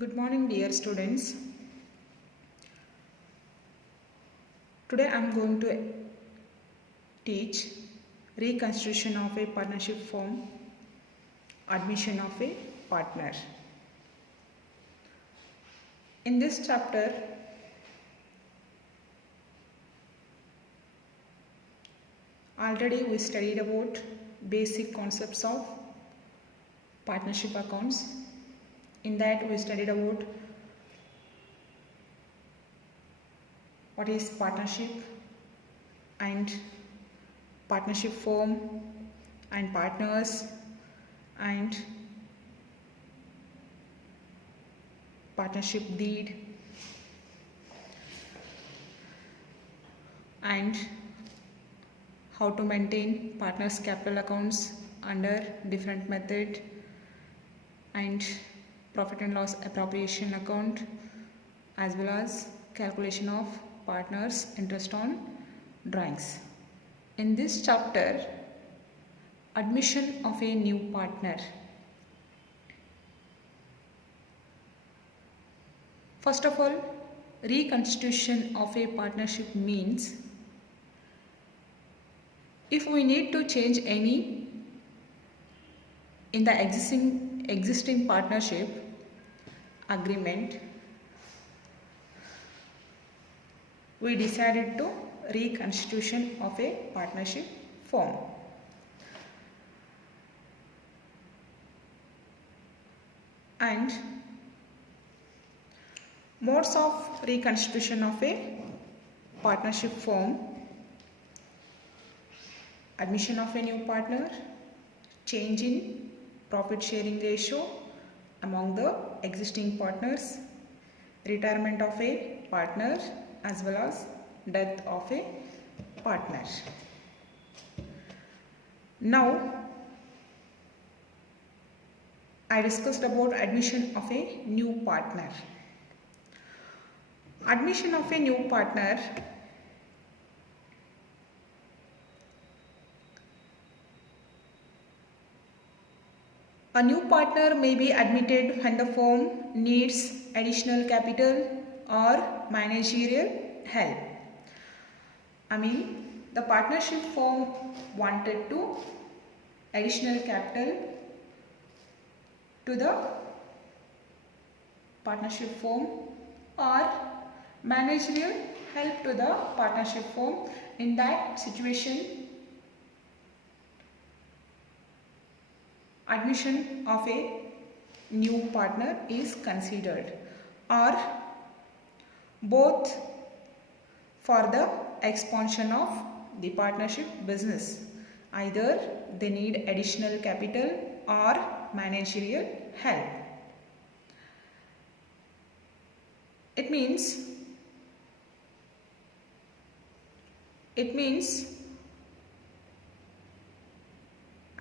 Good morning, dear students. Today I am going to teach reconstitution of a partnership form, admission of a partner. In this chapter, already we studied about basic concepts of partnership accounts. In that we studied about what is partnership and partnership form and partners and partnership deed and how to maintain partners capital accounts under different method and profit and loss appropriation account, as well as calculation of partners interest on drawings. In this chapter, admission of a new partner. First of all, reconstitution of a partnership means if we need to change any in the existing partnership agreement, we decided to reconstitution of a partnership form. And modes of reconstitution of a partnership form: admission of a new partner, change in profit sharing ratio among the existing partners, retirement of a partner, as well as death of a partner. Now, I discussed about admission of a new partner. Admission of a new partner a new partner may be admitted when the firm needs additional capital or managerial help. The partnership firm wanted to additional capital to the partnership firm or managerial help to the partnership firm. In that situation, admission of a new partner is considered, or both for the expansion of the partnership business. Either they need additional capital or managerial help. It means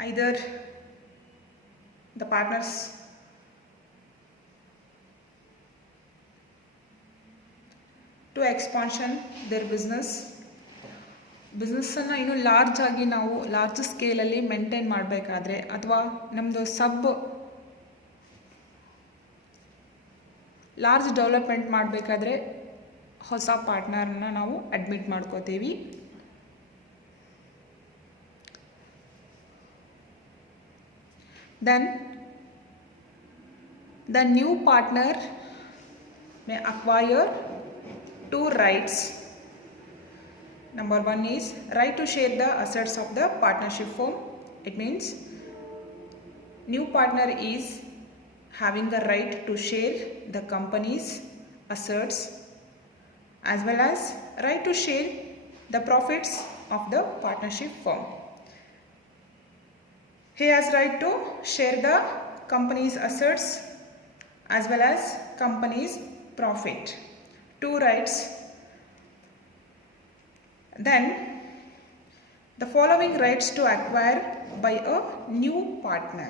either the partners to expansion their business ಅನ್ನು ಇನ್ನು large ಆಗಿ ನಾವು large ಸ್ಕೇಲಲ್ಲಿ maintain ಮಾಡಬೇಕಾದ್ರೆ ಅಥವಾ ನಮ್ಮದು large development ಮಾಡಬೇಕಾದ್ರೆ ಹೊಸ ಪಾರ್ಟ್ನರ್ನ ನಾವು ಅಡ್ಮಿಟ್ ಮಾಡ್ಕೋತೀವಿ. Then the new partner may acquire two rights. Number one is right to share the assets of the partnership firm. It means new partner is having the right to share the company's assets as well as right to share the profits of the partnership firm. He has right to share the company's assets as well as company's profit. Two rights. Then the following rights to acquire by a new partner.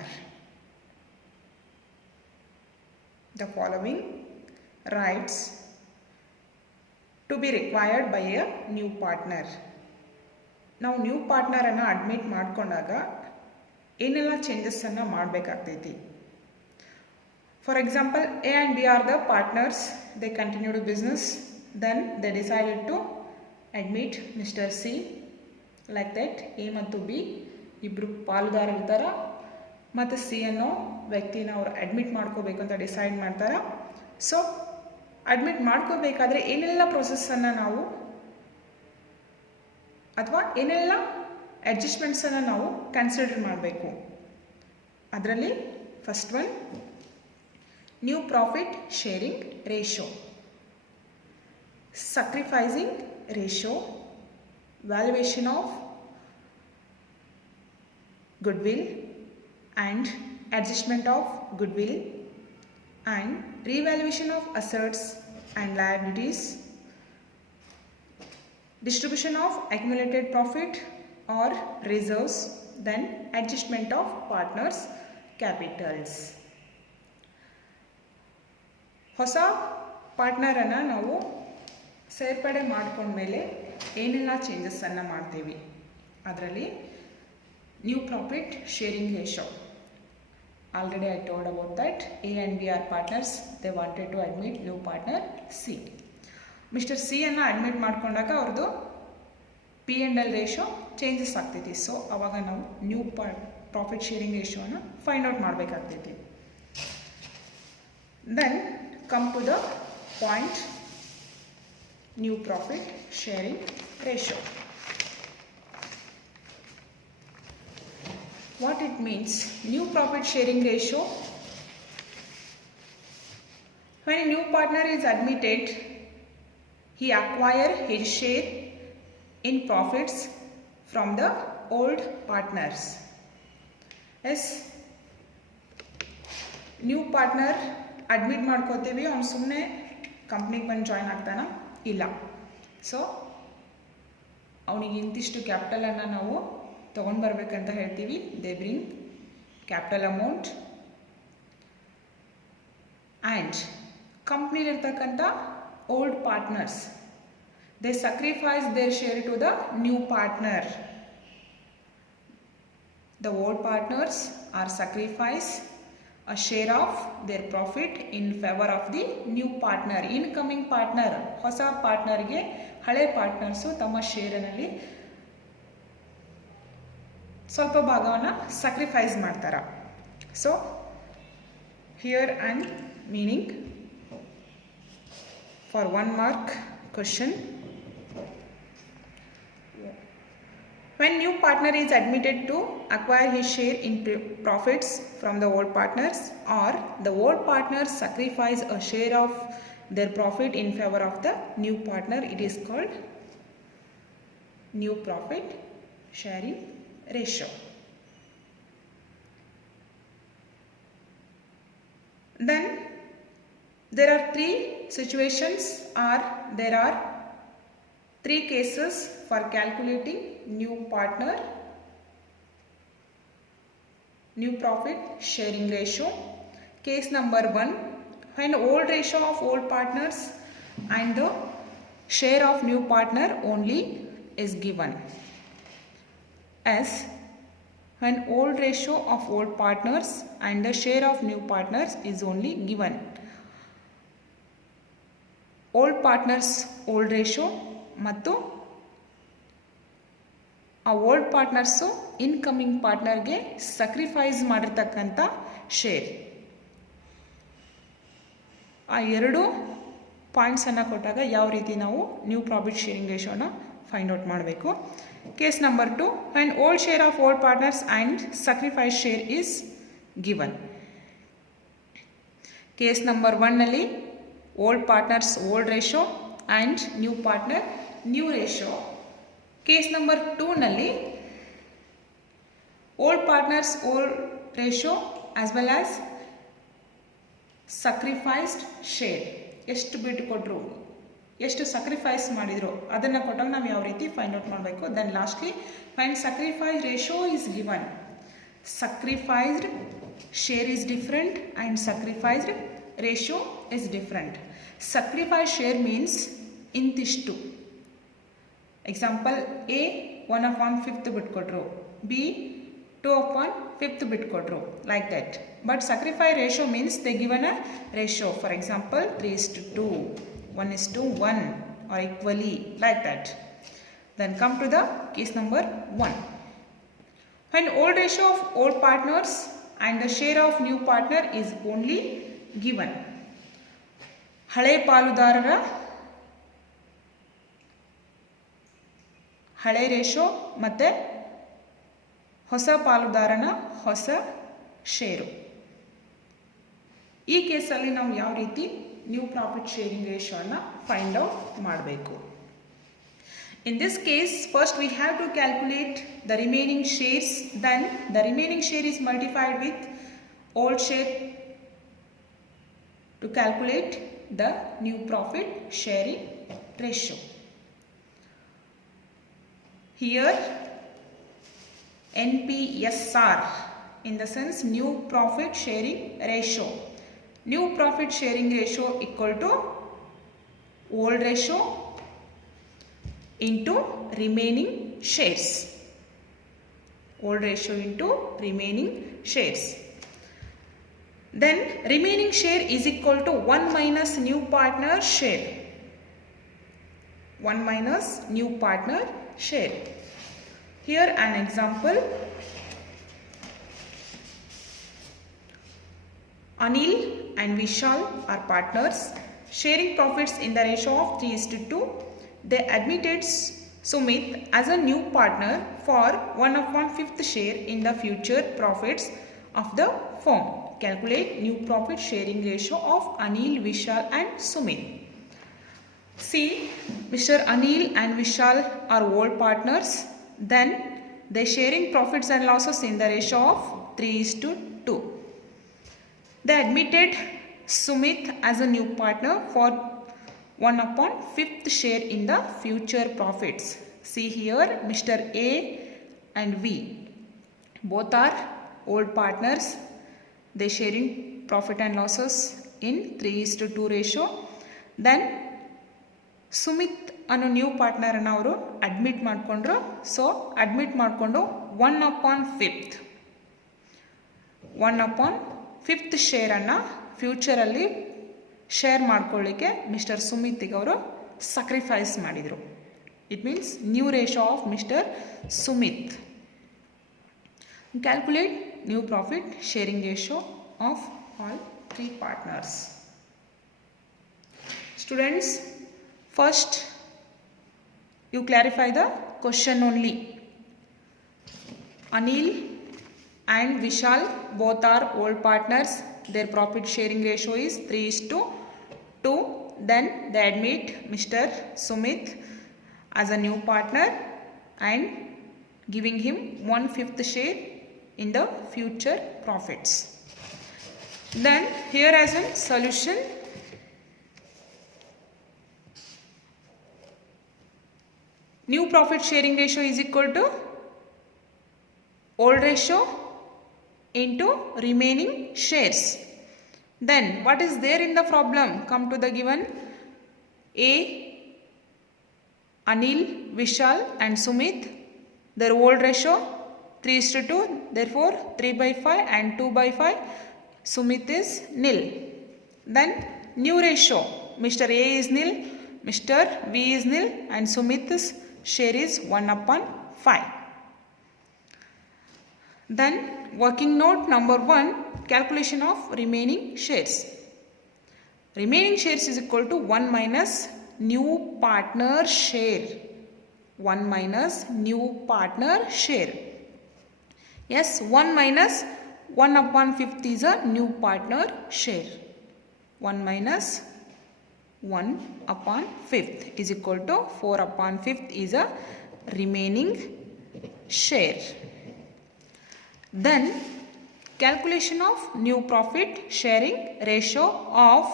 The following rights to be required by a new partner. Now new partner ಅನ್ನು admit ಮಾಡ್ಕೊಂಡಾಗ ಏನೆಲ್ಲ changes ಅನ್ನು ಮಾಡಬೇಕಾಗ್ತೈತಿ. For example, A and B are the partners. They continue to business. Then they decided to admit Mr. C. Like that, A ಮತ್ತು B ಇಬ್ಬರು ಪಾಲುದಾರರಿರ್ತಾರ ಮತ್ತು C ಅನ್ನೋ ವ್ಯಕ್ತಿನ ಅವರು ಅಡ್ಮಿಟ್ ಮಾಡ್ಕೋಬೇಕು ಅಂತ ಡಿಸೈಡ್ ಮಾಡ್ತಾರೆ. ಸೊ ಅಡ್ಮಿಟ್ ಮಾಡ್ಕೋಬೇಕಾದ್ರೆ ಏನೆಲ್ಲ ಪ್ರೊಸೆಸ್ಸನ್ನು ನಾವು ಅಥವಾ ಏನೆಲ್ಲ ಅಡ್ಜಸ್ಟ್ಮೆಂಟ್ಸನ್ನು ನಾವು ಕನ್ಸಿಡರ್ ಮಾಡಬೇಕು. ಅದರಲ್ಲಿ first one new profit sharing ratio, sacrificing ratio, valuation of goodwill and adjustment of goodwill, and revaluation of assets and liabilities, distribution of accumulated profit or reserves, then adjustment of partners' capitals. ಹೊಸ ಪಾರ್ಟ್ನರನ್ನು ನಾವು ಸೇರ್ಪಡೆ ಮಾಡ್ಕೊಂಡ್ಮೇಲೆ ಏನೆಲ್ಲ ಚೇಂಜಸ್ಸನ್ನು ಮಾಡ್ತೀವಿ. ಅದರಲ್ಲಿ new profit sharing ratio, already I told about that. A and B are partners, they wanted to admit new partner C. Mister C ಅನ್ನು admit ಮಾಡ್ಕೊಂಡಾಗ ಅವ್ರದ್ದು P&L ರೇಷೋ ಚೇಂಜಸ್ ಆಗ್ತೈತಿ. ಸೊ ಅವಾಗ ನಾವು ನ್ಯೂ ಪ್ರಾಫಿಟ್ ಶೇರಿಂಗ್ ರೇಷೋನ find out ಮಾಡಬೇಕಾಗ್ತೈತಿ. Then come to the point new profit sharing ratio. What it means? New profit sharing ratio, when a new partner is admitted, he acquire his share in profits from the old partners. Yes, new partner admit ಮಾಡ್ಕೋತೀವಿ, ಅವ್ನು ಸುಮ್ಮನೆ ಕಂಪ್ನಿಗೆ ಬಂದು join ಆಗ್ತಾನ ಇಲ್ಲ. So ಅವನಿಗೆ ಇಂತಿಷ್ಟು ಕ್ಯಾಪಿಟಲನ್ನು ನಾವು ತೊಗೊಂಡು ಬರಬೇಕಂತ ಹೇಳ್ತೀವಿ. They bring capital amount and ಕಂಪ್ನಿಲಿರ್ತಕ್ಕಂಥ old partners, they sacrifice their share to the new partner. The old partners are sacrifice a share of their profit in favor of the new partner. Incoming partner, ಹೊಸ ಪಾರ್ಟ್ನರ್ಗೆ ಹಳೆ partners ತಮ್ಮ ಶೇರಿನಲ್ಲಿ ಸ್ವಲ್ಪ ಭಾಗವನ್ನು sacrifice ಮಾಡ್ತಾರೆ. So here and meaning for 1 mark question. When new partner is admitted to acquire his share in profits from the old partners, or the old partners sacrifice a share of their profit in favor of the new partner, it is called new profit sharing ratio. Then there are 3 situations, or there are 3 cases for calculating new partner new profit sharing ratio. Case number 1, when old ratio of old partners and the share of new partner only is given. As when old ratio of old partners and the share of new partners is only given. Old partners old ratio ಮತ್ತು ಆ old partners incoming ಪಾರ್ಟ್ನರ್ಗೆ sacrifice ಮಾಡಿರ್ತಕ್ಕಂಥ share. ಆ 2 ಪಾಯಿಂಟ್ಸನ್ನು ಕೊಟ್ಟಾಗ ಯಾವ ರೀತಿ ನಾವು ನ್ಯೂ ಪ್ರಾಫಿಟ್ ಶೇರಿಂಗ್ ರೇಷೋನ ಫೈಂಡ್ ಔಟ್ ಮಾಡಬೇಕು. Case number 2, when old share of old partners and sacrifice share is given. Case number 1ನಲ್ಲಿ old partners old ratio and new partner new ratio. Case number 2ನಲ್ಲಿ old partners old ratio as well as sacrificed share, ಎಷ್ಟು ಬಿಟ್ಟು ಕೊಟ್ಟರು, ಎಷ್ಟು sacrifice ಮಾಡಿದ್ರು ಅದನ್ನು ಕೊಟ್ಟಾಗ ನಾವು ಯಾವ ರೀತಿ ಫೈಂಡ್ ಔಟ್ ಮಾಡಬೇಕು. Then lastly find sacrifice ratio is given. Sacrificed share is different and sacrificed ratio is different. Sacrifice share means ಇಂತಿಷ್ಟು. ಎಕ್ಸಾಂಪಲ್, A 1/5 ಬಿಟ್ಕೊಟ್ರು, B 2 upon 5th bit kodru, like that. But sacrifice ratio means they given a ratio, for example 3:2, 1:1 or equally, like that. Then come to the case number 1. Find old ratio of old partners and the share of new partner is only given. ಹಳೆ ಪಾಲುದಾರರ ಹಳೆ ratio ಮತ್ತು ಹೊಸ ಪಾಲುದಾರನ ಹೊಸ share. ಈ ಕೇಸಲ್ಲಿ ನಾವು ಯಾವ ರೀತಿ ನ್ಯೂ ಪ್ರಾಫಿಟ್ ಶೇರಿಂಗ್ ರೇಷೋನ ಫೈಂಡ್ ಔಟ್ ಮಾಡಬೇಕು? In this case, first we have to calculate the remaining shares, then the remaining share is multiplied with old share to calculate the new profit sharing ratio. Here NPSR, in the sense new profit sharing ratio. New profit sharing ratio equal to old ratio into remaining shares. Old ratio into remaining shares. Then remaining share is equal to 1 minus new partner share. 1 minus new partner share. Here an example. Anil and Vishal are partners sharing profits in the ratio of 3:2. They admitted Sumit as a new partner for 1/5th share in the future profits of the firm. Calculate new profit sharing ratio of Anil, Vishal and Sumit. See, Mr. Anil and Vishal are old partners. Then they sharing profits and losses in the ratio of 3:2. They admitted Sumit as a new partner for 1/5th share in the future profits. See here, Mr. A and V both are old partners. They sharing profit and losses in 3:2 ratio. Then Sumit ಅನ್ನೋ new ಪಾರ್ಟ್ನರನ್ನು ಅವರು admit ಮಾಡಿಕೊಂಡ್ರು. So admit ಮಾಡಿಕೊಂಡು 1/5th ಶೇರನ್ನು ಫ್ಯೂಚರಲ್ಲಿ share ಮಾಡ್ಕೊಳ್ಳಿಕ್ಕೆ mister ಸುಮಿತ್ಗೆ ಅವರು sacrifice ಮಾಡಿದರು. It means new ratio of mister Sumit. Calculate new profit sharing ratio of all 3 partners. Students, first you clarify the question only. Anil and Vishal both are old partners. Their profit sharing ratio is 3:2. Then they admit Mr. Sumit as a new partner and giving him 1/5th share in the future profits. Then here as a solution, new profit sharing ratio is equal to old ratio into remaining shares. Then what is there in the problem? Come to the given. A, Anil, Vishal and Sumit, their old ratio 3:2, therefore 3/5 and 2/5. Sumit is nil. Then new ratio, Mr. A is nil, Mr. V is nil and Sumit's share is 1/5. Then working note number 1, calculation of remaining shares. Remaining shares is equal to 1 minus new partner share. 1 minus new partner share. Yes, 1 minus 1/5th is a new partner share. 1 minus 1/5th is equal to 4/5th is a remaining share. Then calculation of new profit sharing ratio of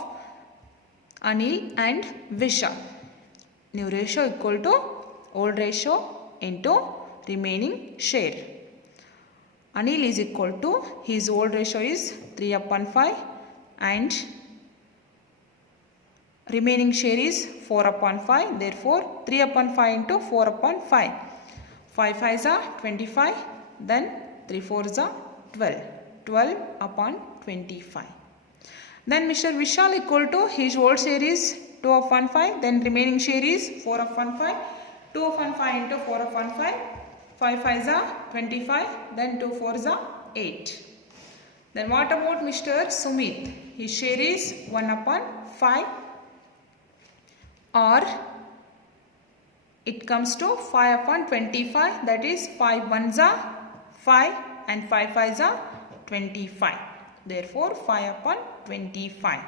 Anil and Vishal. New ratio equal to old ratio into remaining share. Anil is equal to, his old ratio is 3/5 and remaining share is 4/5. Therefore 3/5 into 4/5. 5 5s are 25. Then 3 4s are 12. 12 upon 25. Then Mr. Vishal equal to his whole share is 2 of 1 5. Then remaining share is 4 of 1 5. 2 of 1 5 into 4 of 1 5. 5 5s are 25. Then 2 4s are 8. Then what about Mr. Sumit? His share is 1 upon 5, or it comes to 5 upon 25, that is 5 1s are 5 and 5 5s are 25. Therefore 5 upon 25.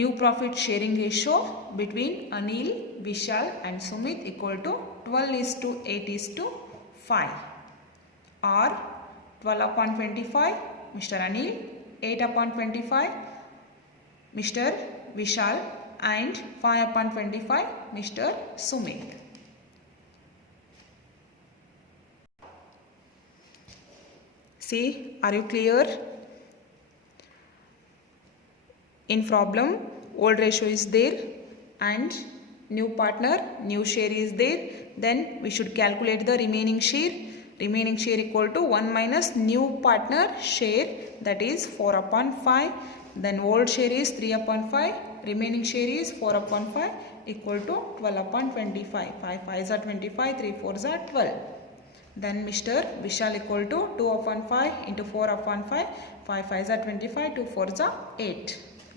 New profit sharing ratio between Anil, Vishal and Sumit equal to 12:8:5, or 12 upon 25 Mr. Anil, 8 upon 25 Mr. Vishal and 5 upon 25 Mr. Sumit. See, are you clear? In problem, old ratio is there and new partner, new share is there. Then we should calculate the remaining share. Remaining share equal to 1 minus new partner share, that is 4 upon 5. Then old share is 3 upon 5. Remaining share is 4 upon 5 equal to 12 upon 25. 5 5s are 25, 3 4s are 12. Then Mr. Vishal equal to 2 upon 5 into 4 upon 5. 5 5s are 25, 2 4s are 8.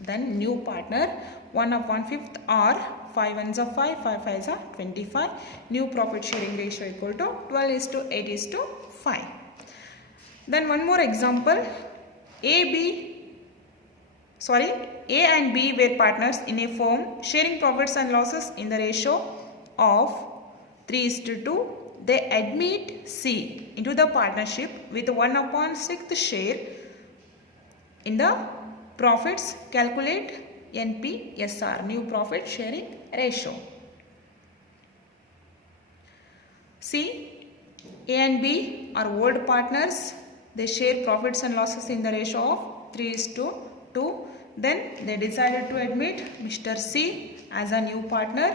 Then new partner 1 upon 5th, or 5 1s are 5, 5 5s are 25. New profit sharing ratio equal to 12:8:5. Then one more example. A and B were partners in a firm sharing profits and losses in the ratio of 3:2. They admit C into the partnership with 1 upon 6th share in the profits. Calculate NPSR, new profit sharing ratio. See, A and B are old partners. They share profits and losses in the ratio of 3:2. Then they decided to admit Mr. C as a new partner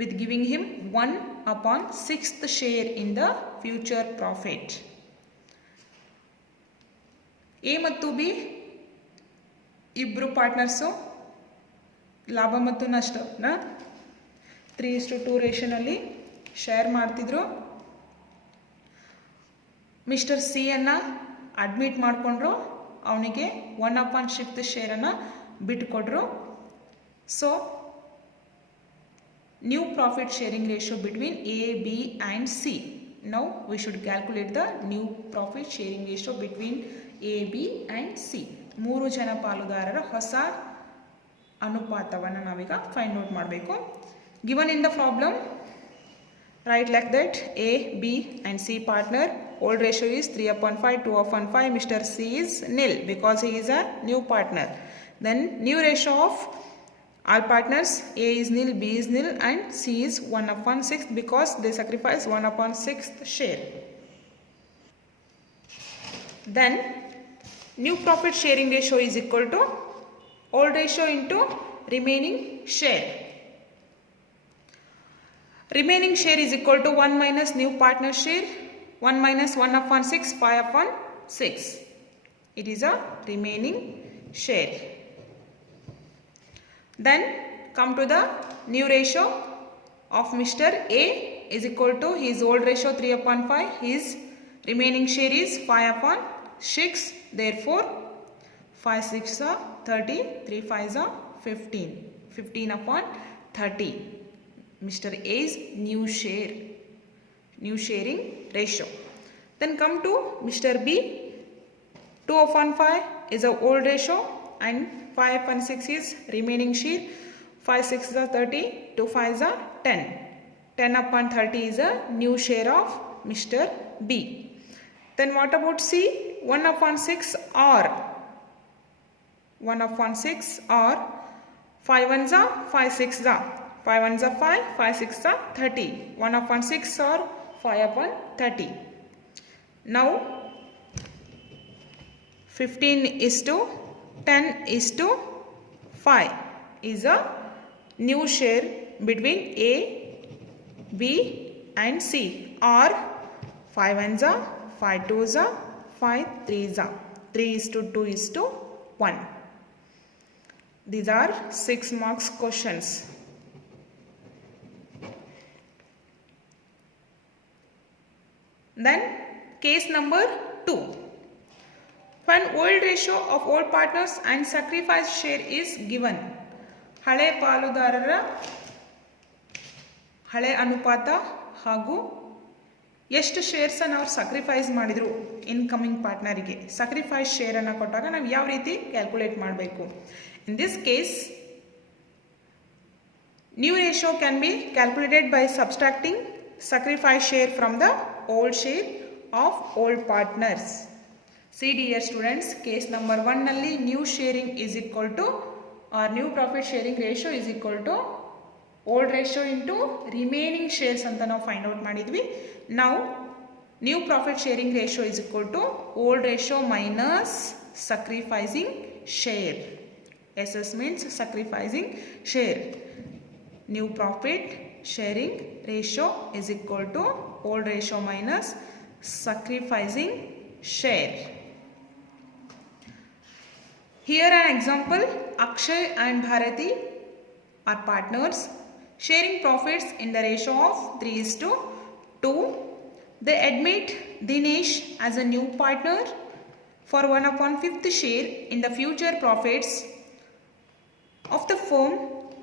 with giving him 1 upon 6th share in the future profit. A ಮತ್ತು B ಇಬ್ಬರು partners ಲಾಭ ಮತ್ತು ನಷ್ಟನ 3:2 ರೇಷನಲ್ಲಿ share ಮಾಡ್ತಿದ್ರು. Mister C ಅನ್ನು admit ಮಾಡಿಕೊಂಡ್ರು, ಅವನಿಗೆ 1 upon 6th ಶೇರನ್ನು ಬಿಟ್ಟುಕೊಟ್ರು. So new profit sharing ratio between A, B and C. Now we should calculate the new profit sharing ratio between A, B and C. ಮೂರು ಜನ ಪಾಲುದಾರರ ಹೊಸ ಅನುಪಾತವನ್ನು ನಾವೀಗ ಫೈಂಡ್ ಔಟ್ ಮಾಡಬೇಕು. Given in the problem, write like that: A, B and C partner. Old ratio is 3 upon 5, 2 upon 5. Mr. C is nil because he is a new partner. Then new ratio of all partners: A is nil, B is nil and C is 1 upon 6th because they sacrifice 1 upon 6th share. Then new profit sharing ratio is equal to old ratio into remaining share. Remaining share is equal to 1 minus new partner share. 1 minus 1 upon 6, 5 upon 6. It is a remaining share. Then come to the new ratio of Mr. A is equal to his old ratio 3 upon 5. His remaining share is 5 upon 6. Therefore 5 6 are 30, 3 5s are 15. 15 upon 30. Mr. A's new sharing ratio. Then come to Mr. B. 2 upon 5 is a old ratio and 5 upon 6 is remaining share. 5 6 are 30, 2 5s are 10. 10 upon 30 is a new share of Mr. B. Then what about C? 1 upon 6 or 1 upon 6 or 5 1s are 5 6s are 5 1s are 5, 5 6s are 30. 1 upon 6 or 5 upon 30. Now 15:10:5 is a new share between A, B and C, or 5 1s are 5 2s are 5 3s are 3:2:1. These are 6 marks questions. Then case number 2. When old ratio of all partners and sacrifice share is given. ಹಳೆ ಪಾಲುದಾರರ ಹಳೆ ಅನುಪಾತ ಹಾಗೂ ಎಷ್ಟು ಶೇರ್ಸನ್ನು ಅವ್ರು sacrifice ಮಾಡಿದರು incoming ಪಾರ್ಟ್ನರಿಗೆ sacrifice ಶೇರನ್ನು ಕೊಟ್ಟಾಗ ನಾವು ಯಾವ ರೀತಿ ಕ್ಯಾಲ್ಕುಲೇಟ್ ಮಾಡಬೇಕು. In this case new ratio can be calculated by subtracting sacrifice share from the old share of old partners. See dear students, case number 1 nalli new sharing is equal to or new profit sharing ratio is equal to old ratio into remaining shares anta ನಾವು find out ಮಾಡಿದ್ವಿ. Now new profit sharing ratio is equal to old ratio minus sacrificing share. SS means sacrificing share. New profit sharing ratio is equal to old ratio minus sacrificing share. Here an example, Akshay and Bharati are partners sharing profits in the ratio of 3:2. They admit Dinesh as a new partner for 1/5 share in the future profits of the firm,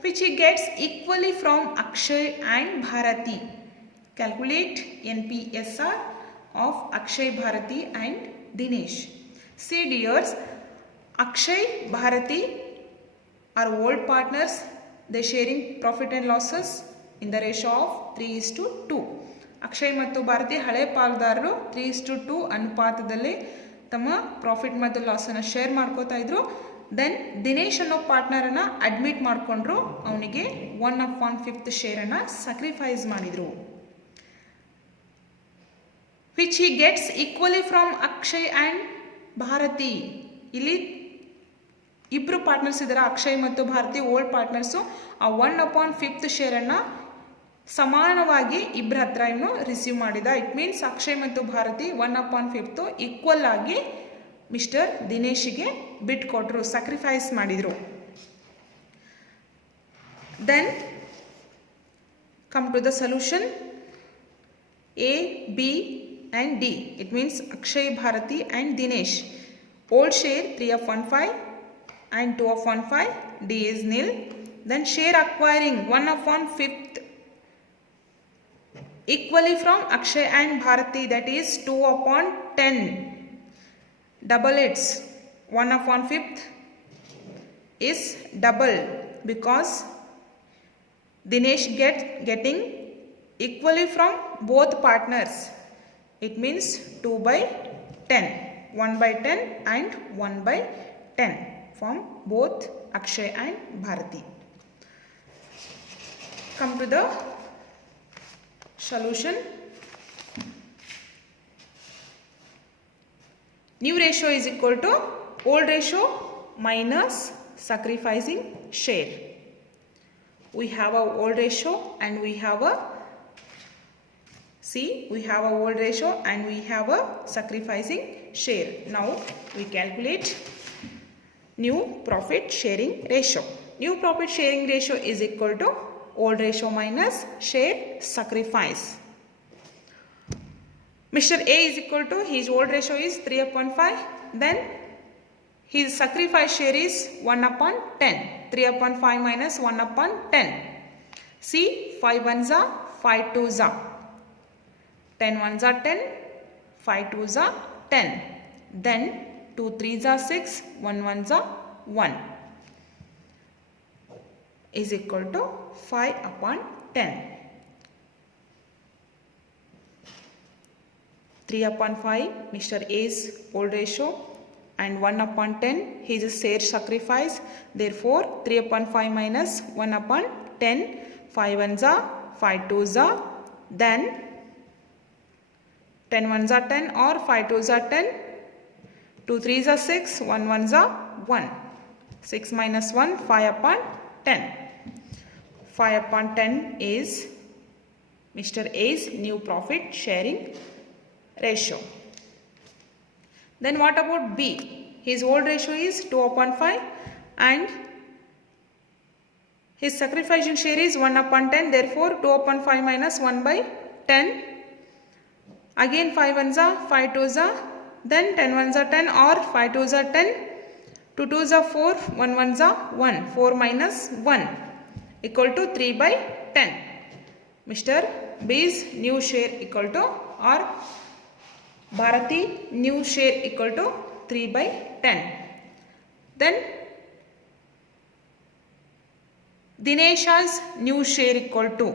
which he gets equally from Akshay and Bharati. Calculate NPSR of Akshay, Bharati and Dinesh. See dears, Akshay, Bharati are old partners. They sharing profit and losses in the ratio of 3:2. Akshay ಮತ್ತು ಭಾರತಿ ಹಳೆ ಪಾಲುದಾರರು 3:2 ಅನುಪಾತದಲ್ಲಿ ತಮ್ಮ profit ಮತ್ತು ಲಾಸನ್ನು share ಮಾಡ್ಕೋತಾ ಇದ್ರು. Then Dinesh ಅನ್ನೋ ಪಾರ್ಟ್ನರನ್ನು admit ಮಾಡಿಕೊಂಡ್ರು, ಅವನಿಗೆ 1/5 ಶೇರನ್ನು ಸಕ್ರಿಫೈಸ್ ಮಾಡಿದರು. Which he gets equally from Akshay and Bharati. ಇಲ್ಲಿ ಇಬ್ಬರು ಪಾರ್ಟ್ನರ್ಸ್ ಇದ್ದಾರೆ, ಅಕ್ಷಯ್ ಮತ್ತು ಭಾರತಿ ಓಲ್ಡ್ ಪಾರ್ಟ್ನರ್ಸು. ಆ 1/5 ಶೇರನ್ನು ಸಮಾನವಾಗಿ ಇಬ್ಬರ ಹತ್ರ ಇವನು ರಿಸೀವ್ ಮಾಡಿದ. ಇಟ್ ಮೀನ್ಸ್ ಅಕ್ಷಯ್ ಮತ್ತು ಭಾರತಿ 1/5 ಈಕ್ವಲ್ ಆಗಿ ಮಿಸ್ಟರ್ ದಿನೇಶಿಗೆ ಬಿಟ್ಕೊಟ್ರು, ಸ್ಯಾಕ್ರಿಫೈಸ್ ಮಾಡಿದರು. Then come to the solution. A, B and D. It means Akshay, Bharati and Dinesh. Old share 3/5 and 2/5. D is nil. Then share acquiring 1/5 equally from Akshay and Bharati, that is 2/10. Double its 1/5 is double because Dinesh getting equally from both partners. It means 2/10, 1/10 and 1/10 from both Akshay and Bharati. Come to the solution. New ratio is equal to old ratio minus sacrificing share. We have a old ratio and we have a we have a old ratio and we have a sacrificing share. Now we calculate new profit sharing ratio. New profit sharing ratio is equal to old ratio minus share sacrifice. Mr. A is equal to his old ratio is 3/5. Then his sacrifice share is 1/10. 3/5 minus 1/10. See, 5 1s are 5 2s are 10 1s are 10, 5 2s are 10. Then 2 3s are 6, 1 1s are 1 is equal to 5/10. 3/5 Mr. A's old ratio and 1/10 his share sacrifice. Therefore 3/5 minus 1/10, 5 1s are 5 2s are, then 10 1s are 10 or 5 2s are 10, 2 3s are 6, 1 1s are 1. 6 minus 1, 5/10. 5/10 is Mr. A's new profit sharing ratio. Then what about B? His old ratio is 2/5 and his sacrificing share is 1/10. Therefore, 2/5 minus 1/10. Again 5 ones are 5 twos are, then 10 ones are 10 or 5 twos are 10, 2 twos are 4, 1 ones are 1, 4 minus 1 equal to 3/10. Mr. B's new share equal to, or Bharati new share equal to 3/10. Then Dinesha's new share equal to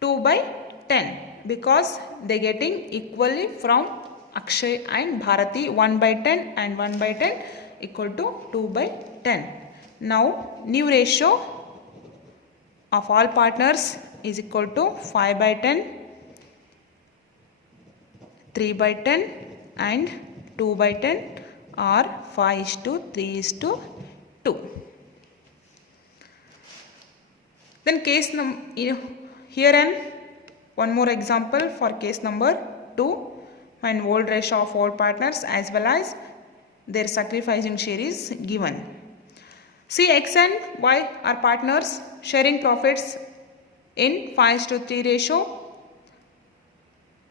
2/10 because they getting equally from Akshay and Bharati 1/10 and 1/10 equal to 2/10. Now new ratio of all partners is equal to 5/10, 3/10 and 2/10 or 5:3:2. Then case here and one more example for case number 2. Find old ratio of all partners as well as their sacrificing share is given. See, X and Y are partners sharing profits in 5:3 ratio.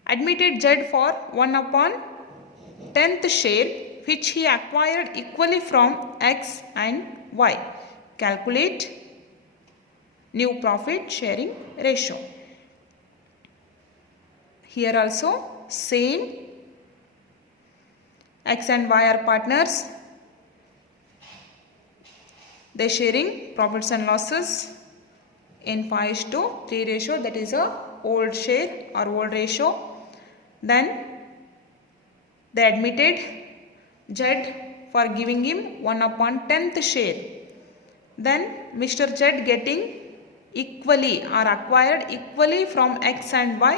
Admitted Z for 1/10th share which he acquired equally from X and Y. Calculate new profit sharing ratio. Here also same, X and Y are partners. They sharing profits and losses in 5:3 ratio, that is a old share or old ratio. Then they admitted Z for giving him 1/10th share. Then Mr. Z getting equally or acquired equally from X and Y.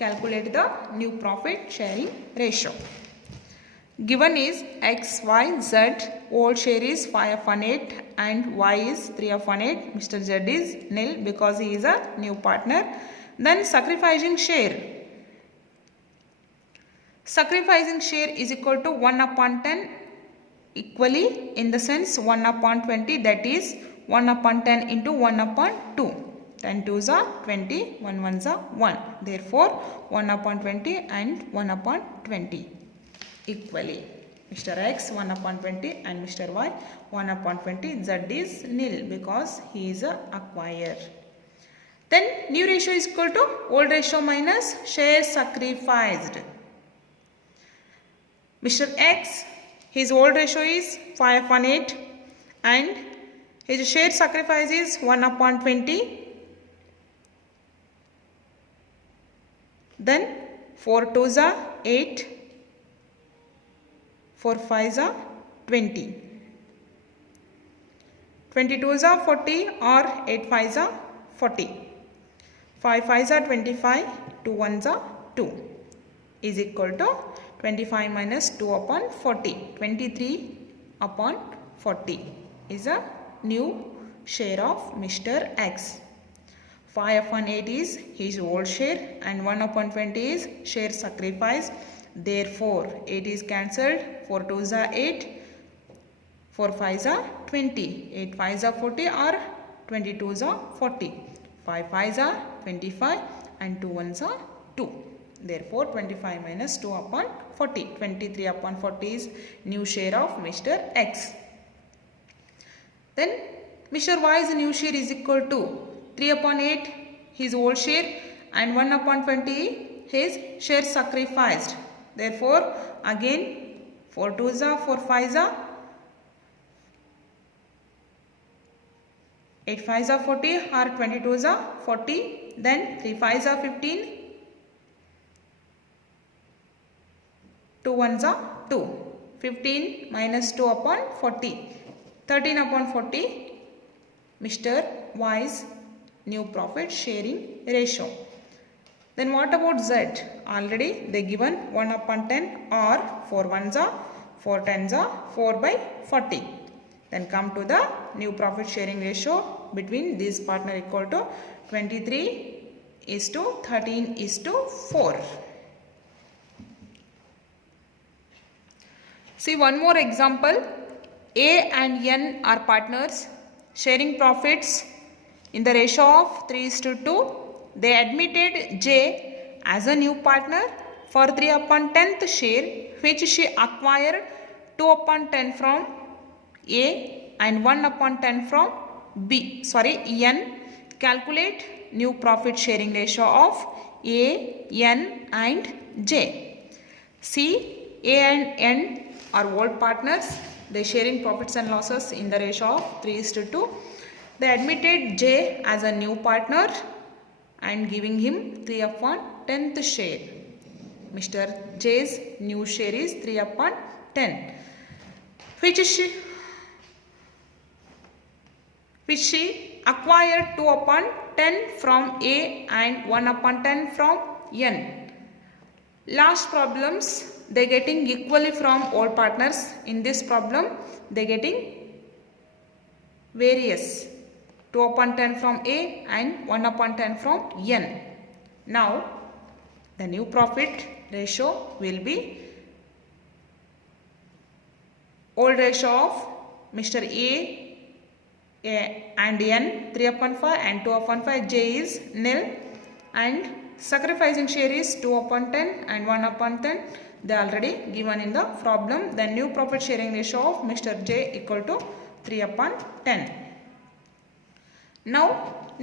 Calculate the new profit sharing ratio. Given is X, Y, Z, old share is 5/8 and Y is 3/8. Mr. Z is nil because he is a new partner. Then sacrificing share. Sacrificing share is equal to 1/10 equally in the sense 1/20, that is 1/10 into 1/2. 10 twos are 20, 1 ones are 1. Therefore 1/20 and 1/20 equally. Mr. X 1/20 and Mr. Y 1/20. Z is nil because he is a acquirer. Then new ratio is equal to old ratio minus share sacrificed. Mr. X, his old ratio is 5/8 and his share sacrifice is 1/20. Then 4 twos are 8, 4 fives are 20, 22s are 40 or 8 fives are 40, 5 fives are 25, 2 ones are 2 is equal to 25 minus 2/40. 23/40 is a new share of Mr. X. 5/8 is his old share and 1/20 is share sacrifice. Therefore 8 is cancelled. 4 twos are 8, 4 fives are 20, 8 fives are 40 or 22s are 40, 5 fives are 25 and 2 ones are 2. Therefore 25 minus 2/40. 23/40 is new share of Mr. X. Then Mr. Y's new share is equal to 3/8 his old share and 1/20 his share sacrificed. Therefore again 4 twos are 4 fives are 8 fives are 40 or 22s are 40. Then 3 fives are 15, 2 ones are 2. 15 minus 2/40. 13/40 Mr. Y's new profit sharing ratio. Then what about Z? Already they given 1/10 or 4 ones are 4 tens are 4/40. Then come to the new profit sharing ratio between these partner equal to 23:13:4. See one more example. A and N are partners sharing profits in the ratio of 3:2. They admitted J as a new partner for 3/10th share, which she acquired 2/10 from A and 1/10 from N. Calculate new profit sharing ratio of A, N and J. See, A and N are old partners. They sharing profits and losses in the ratio of 3:2. They admitted J as a new partner and giving him 3/10th share. Mr. J's new share is 3/10, which she acquired 2/10 from A and 1/10 from N. Last problems, they getting equally from all partners. In this problem, they getting various 2/10 from A and 1/10 from N. Now, the new profit ratio will be old ratio of Mr. A and N 3/5 and 2/5. J is nil and sacrificing share is 2/10 and 1/10. They already given in the problem. The new profit sharing ratio of Mr. J equal to 3/10. Now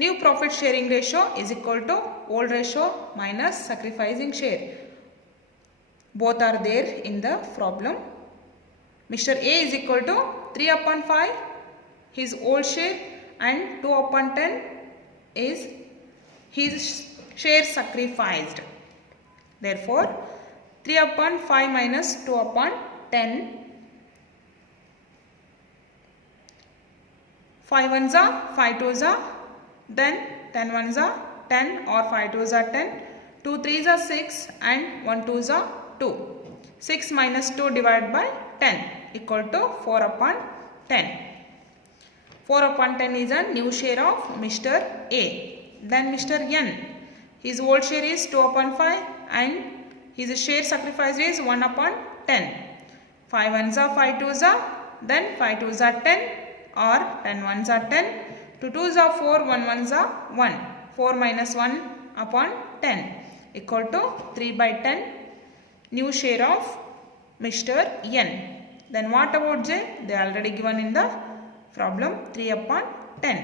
new profit sharing ratio is equal to old ratio minus sacrificing share. Both are there in the problem. Mr. A is equal to 3/5 his old share and 2/10 is his share sacrificed. Therefore 3/5 minus 2/10, 5 ones are 5 twos are, then 10 ones are 10 or 5 twos are 10, 2 threes are 6 and 1 twos are 2. 6 minus 2 divided by 10 equal to 4/10. 4/10 is a new share of Mr. A. Then Mr. N, his old share is 2/5 and his share sacrifice is 1/10. 5 ones are 5 twos are, then 5 twos are 10 or 10 ones are 10. 2 twos are 4, 1 ones are 1. 4 minus 1/10 equal to 3/10 new share of Mr. N. Then what about J? They are already given in the problem 3/10.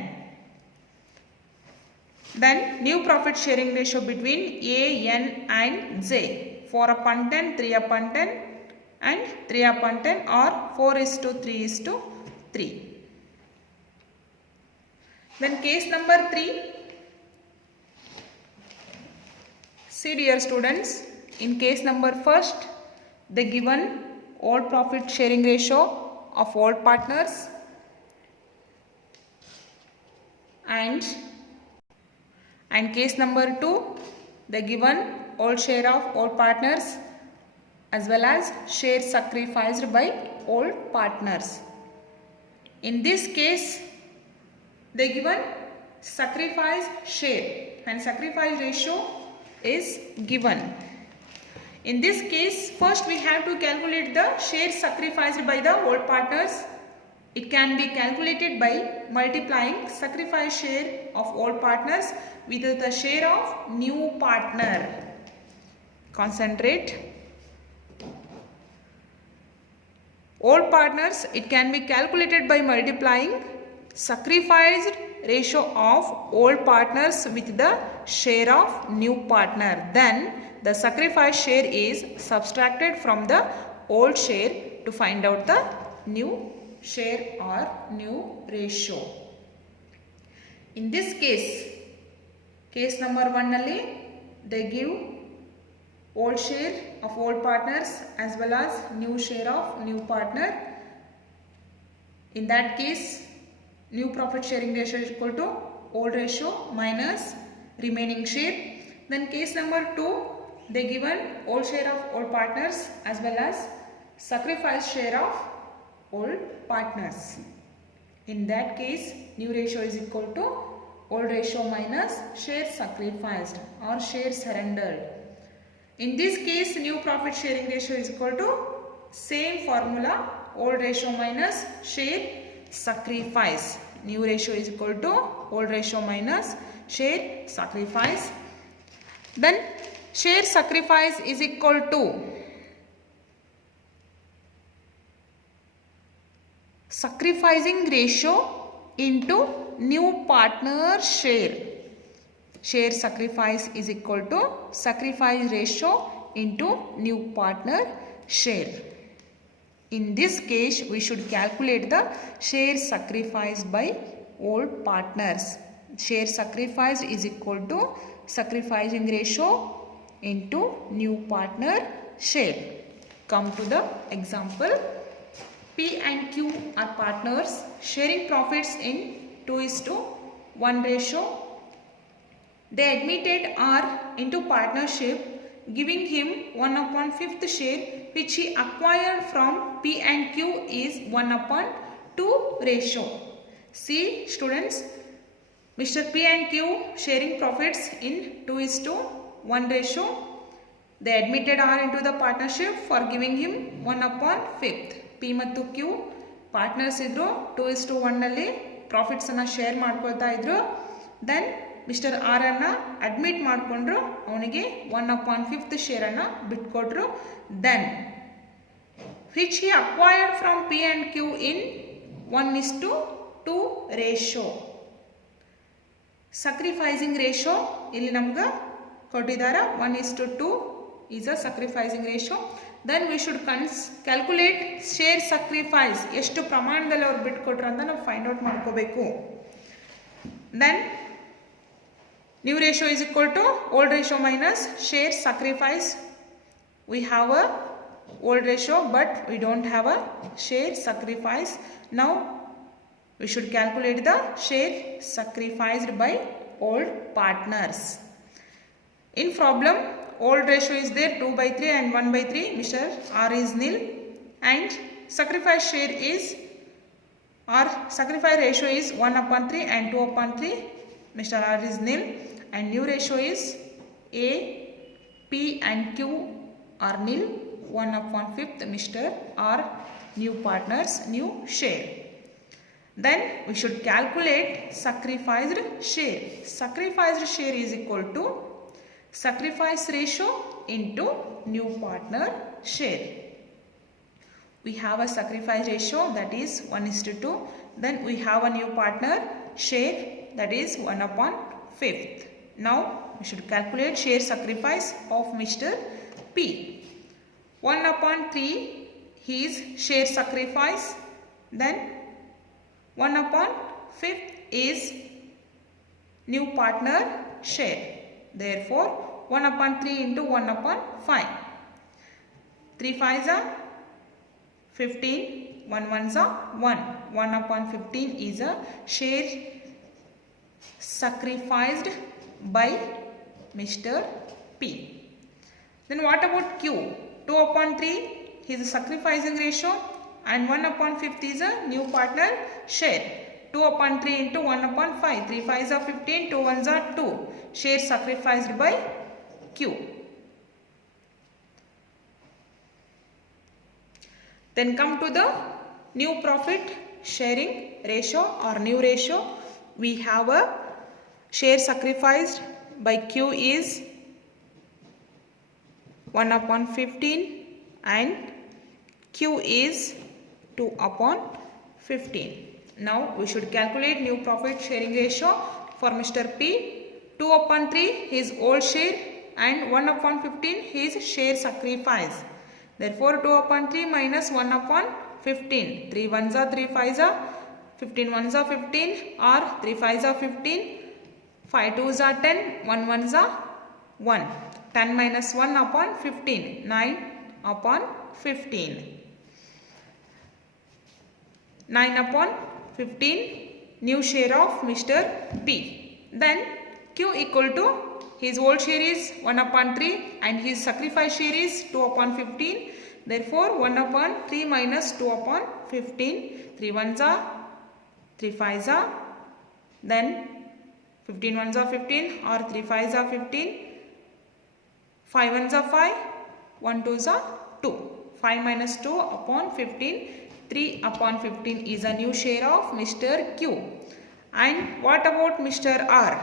Then new profit sharing ratio between A, N and J 4/10, 3/10 and 3/10 or 4:3:3. Then case number 3. See dear students, in case number first, they given old profit sharing ratio of all partners and case number 2, they given old share of all partners as well as share sacrificed by all partners. In this case, they given sacrifice share and sacrifice ratio is given. In this case, first we have to calculate the share sacrificed by the old partners. It can be calculated by multiplying sacrifice share of old partners with the share of new partner. Concentrate. Old partners, it can be calculated by multiplying sacrificed ratio of old partners with the share of new partner. Then the sacrifice share is subtracted from the old share to find out the new share or new ratio. In this case, case number 1 nalli they give old share of old partners as well as new share of new partner. In that case, new profit sharing ratio is equal to old ratio minus remaining share. Then case number 2, they given old share of old partners as well as sacrifice share of old partners. In that case, new ratio is equal to old ratio minus share sacrificed or share surrendered. In this case, new profit sharing ratio is equal to same formula, old ratio minus share sacrifice. New ratio is equal to old ratio minus share sacrifice. Then share sacrifice is equal to sacrificing ratio into new partner share. Share sacrifice is equal to sacrifice ratio into new partner share. In this case, we should calculate the share sacrificed by old partners. Share sacrificed is equal to sacrificing ratio into new partner share. Come to the example. P and Q are partners sharing profits in 2:1 ratio. They admitted R into partnership, giving him 1/5 share, which he acquired from P and Q is 1/2 ratio. See students, Mr. P and Q sharing profits in 2:1 ratio. They admitted R into the partnership for giving him 1/5. P ಮತ್ತು Q partners ಇದ್ರು 2:1 ನಲ್ಲಿ profits ಅನ್ನ share ಮಾಡ್ಕೊಳ್ತಾ ಇದ್ರು. Then mister R ಅನ್ನ admit ಮಾಡಿಕೊಂಡ್ರು, ಅವನಿಗೆ 1/5 share ಅನ್ನ ಬಿಟ್ಕೊಟ್ರು. Then which he acquired from P and Q in 1:2 ratio. Sacrificing ratio ಇಲ್ಲಿ ನಮ್ಗೆ ಕೊಟ್ಟಿದ್ದಾರೆ 1:2 is a sacrificing ratio. Then we should calculate share sacrifice. ಎಷ್ಟು ಪ್ರಮಾಣದಲ್ಲಿ ಅವರು ಬಿಟ್ಕೊಟ್ರು ಅಂತ ನಾವು ಫೈಂಡ್ ಔಟ್ ಮಾಡ್ಕೋಬೇಕು. Then new ratio is equal to old ratio minus share sacrifice. We have a old ratio but we don't have a share sacrifice. Now we should calculate the share sacrificed by old partners. In problem, old ratio is there 2/3 and 1/3. Mr. R is nil and sacrifice share is or sacrifice ratio is 1/3 and 2/3. Mr. R is nil and new ratio is A, P and Q are nil. 1/5 Mr. R new partners new share. Then we should calculate sacrificed share. Sacrificed share is equal to sacrifice ratio into new partner share. We have a sacrifice ratio that is 1:2. Then we have a new partner share that is 1/5. Now we should calculate share sacrifice of Mr. P. 1/3 his share sacrifice. Then 1/5 is new partner share. Therefore 1/3 into 1/5. 3 5s are 15. 1 1s are 1. 1/15 is a share sacrificed by Mr. P. Then what about Q? 2/3 is a sacrificing ratio and 1/5 is a new partner share. 2/3 into 1/5. 3 5s are 15. 2 1s are 2. Share sacrificed by Q. Then come to the new profit sharing ratio or new ratio. We have a share sacrificed by Q is 1/15 and Q is 2/15. Now we should calculate new profit sharing ratio for Mr. P. 2/3 his old share and 1/15 his share sacrifice. Therefore 2/3 minus 1/15. 3 1s are 3 5s are 15 1s are 15 or 3 5s are 15. 5 2s are 10. 1 1s are 1. 10 minus 1/15. 9/15. 9/15 new share of Mr. P. Then Q equal to his old share is 1/3 and his sacrifice share is 2/15. Therefore 1/3 minus 2/15. 3 1s are 3 5s are, then 15 1s are 15 or 3 5s are 15. 5 1s are 5. 1 2s are 2. 5 minus 2 upon 15. 3 upon 15 is a new share of Mr. Q. And what about Mr. R?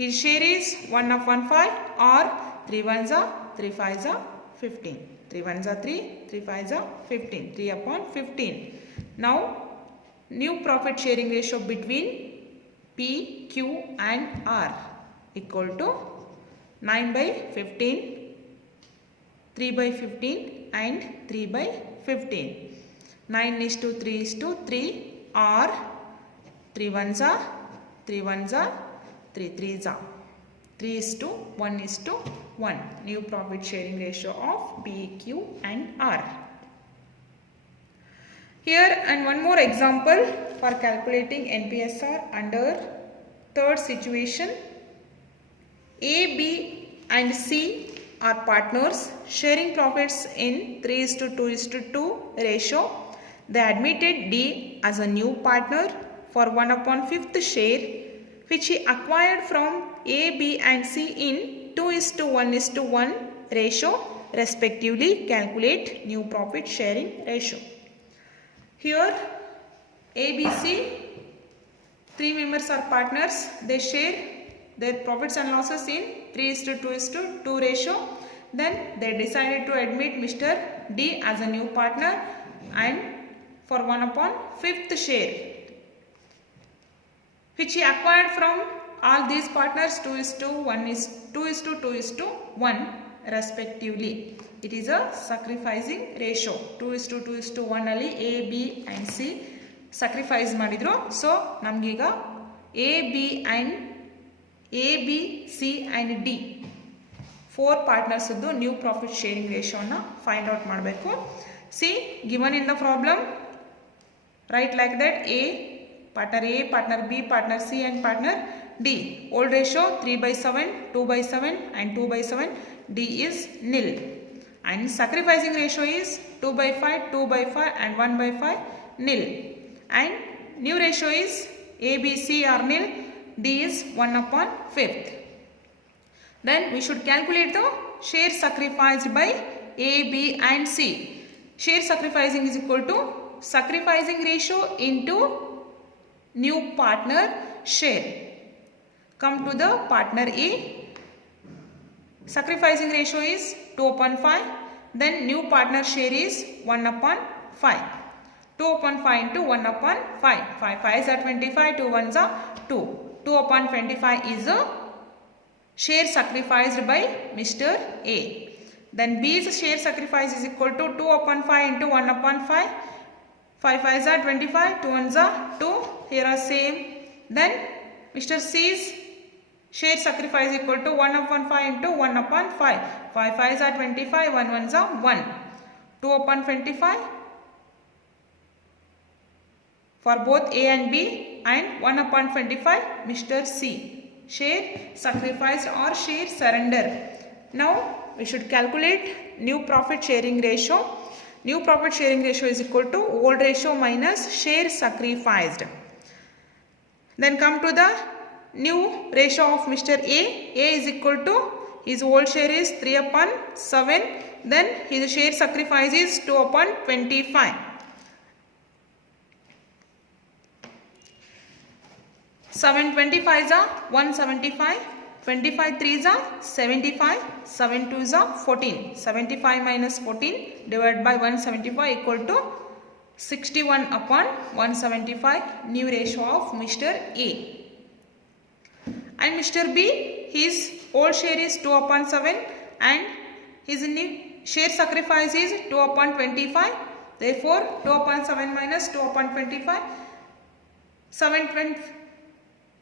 His share is 1 upon 5 or 3 ones are 3 fives are 15. 3 ones are 3, 3 fives are 15. 3 upon 15. Now, new profit sharing ratio between P, Q and R equal to 9 by 15, 3 by 15 and 3 by 15. 9 is to 3 is to 3 or 3 ones are 3 ones are 3 threes are 3 is to 1 is to 1. New profit sharing ratio of P, Q and R. Here and one more example for calculating NPSR under third situation. A, B and C are partners sharing profits in 3:2:2 ratio. They admitted D as a new partner for 1 upon 5th share which he acquired from A, B and C in 2:1:1 ratio respectively. Calculate new profit sharing ratio. Here A, B, C, 3 members are partners. They share their profits and losses in 3:2:2 ratio. Then they decided to admit Mr. D as a new partner and for 1 upon 5th share which he acquired from all these partners 2:1 respectively. It is a sacrificing ratio. 2:1 ಅಲ್ಲಿ A, B and C sacrifice ಮಾಡಿದ್ರು. So ನಮಗೀಗ A, B, C and D 4 partners new profit sharing ratio na find out ಮಾಡಬೇಕು. See, given in the problem, write like that: partner A, partner B, partner C and partner D. Old ratio 3/7, 2/7 and 2/7. D is nil. And sacrificing ratio is 2/5, 2/5 and 1/5 nil. And new ratio is A, B, C are nil. D is 1 upon 5th. Then we should calculate the share sacrificed by A, B and C. Share sacrificing is equal to sacrificing ratio into new partner share. Come to the partner A. Sacrificing ratio is 2 upon 5. Then new partner share is 1 upon 5. 2 upon 5 into 1 upon 5. 5 5s are 25, 2 1s are 2. 2 upon 25 is a share sacrificed by Mr. A. Then B's share sacrifice is equal to 2 upon 5 into 1 upon 5. 5 5s are 25, 2 1s are 2. Here are same. Then Mr. C's share sacrifice equal to 1 upon 5 into 1 upon 5. 5 5s are 25, 1 1s are 1. 2 upon 25 for both A and B and 1 upon 25 Mr. C. Share sacrificed or share surrender. Now we should calculate new profit sharing ratio. New profit sharing ratio is equal to old ratio minus share sacrificed. Then come to the new ratio of Mr. A. A is equal to his old share is 3 upon 7. Then his share sacrifice is 2 upon 25. 7 25s are 175. 25 3s are 75. 7 2s are 14. 75 minus 14 divided by 175 equal to 61 upon 175. New ratio of Mr. A. And Mr. B, his old share is 2 upon 7 and his new share sacrifice is 2 upon 25. Therefore 2 upon 7 minus 2 upon 25.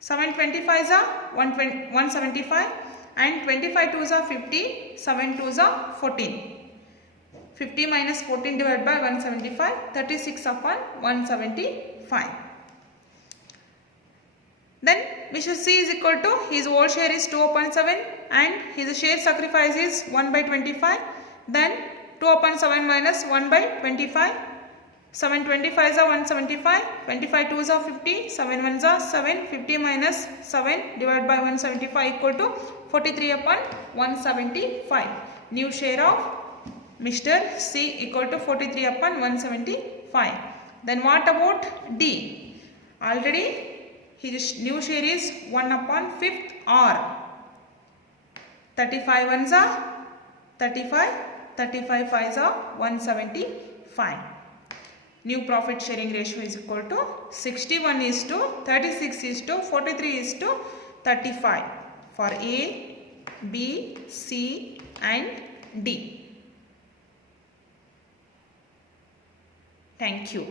7 25s are 175 and 25 2s are 50. 7 2s are 14. 50 minus 14 divided by 175, 36 upon 175. Then Mr. C is equal to his old share is 2 upon 7 and his share sacrifice is 1 by 25. Then 2 upon 7 minus 1 by 25. 7 25s are 175. 25 2s are 50. 7 1s are 7. 50 minus 7 divided by 175 equal to 43 upon 175. New share of Mr. C equal to 43 upon 175. Then what about D? Already his new share is 1 upon 5th R. 35 ones are 35, 35 5s are 175. New profit sharing ratio is equal to 61 is to 36 is to 43 is to 35 for A, B, C and D. Thank you.